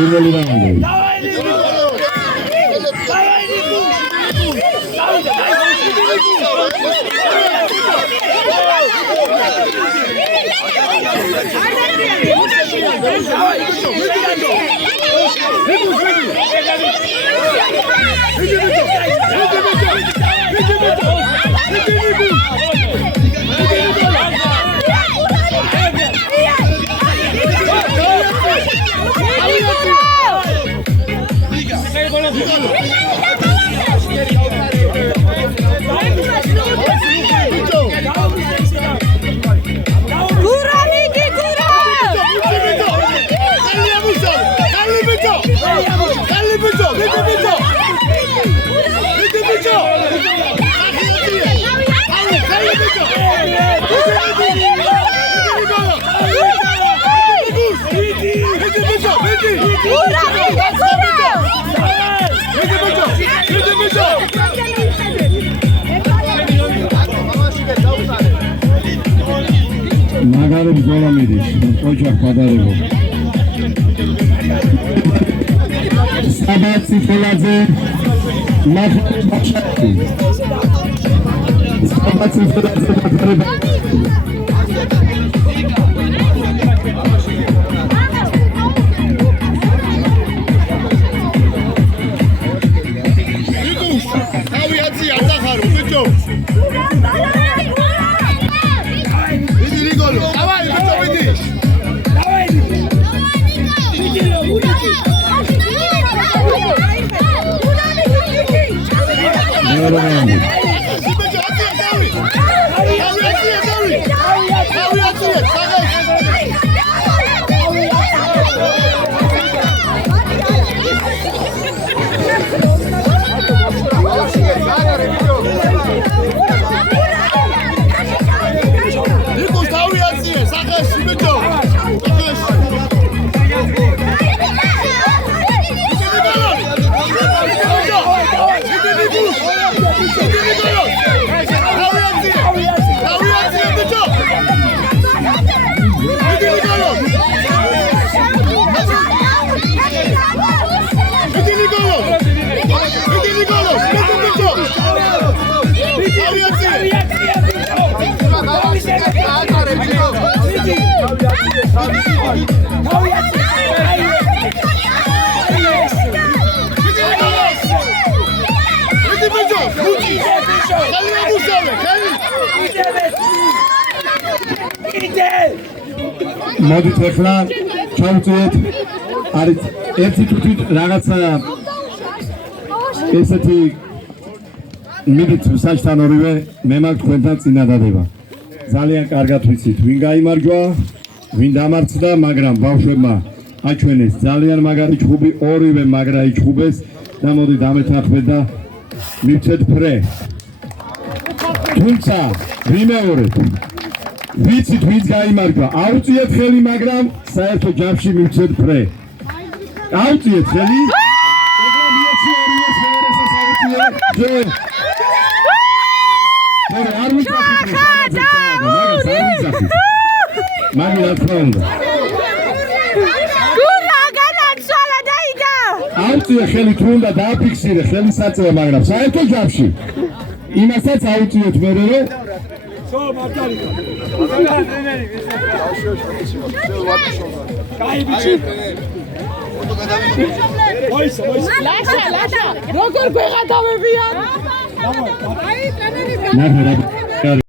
პირველი რაუნდი. მაგარი ბრძოლა მიდის, ოჯახ პადარებო. საბათ ციფელაძე, მახშაკი. საბათ ციფელაძე პადარება. მოდით ახლა ჩავწიეთ არის ერთი თვითი რაღაცა ესეთი მიდით საჭთან ორივე მე მაქვს თქვენთან წინადადება ძალიან კარგად ვიცით ვინ გაიმარჯვა ვინ დამარცხდა მაგრამ ბავშვებმა აჩვენეს ძალიან მაგარი ჩხუბი ორივე მაგრა იჩხუბეს და მოდი დამეთანხმეთ და მივცეთ ფრე თუმცა ვიმეორებ ვიცით ვინც გაიმარჯვა აუწიეთ ხელი მაგრამ საერთო ჯამში მივცეთ ფრე აუწიეთ ხელი არ ვიცახით მაგ რა თქმა უნდა აუწიე ხელი თუ უნდა დააფიქსირე ხელის საწევა მაგრამ საერთო ჯამში იმასაც აუწიეთ მე რომ როგორ გვეღადავებიან?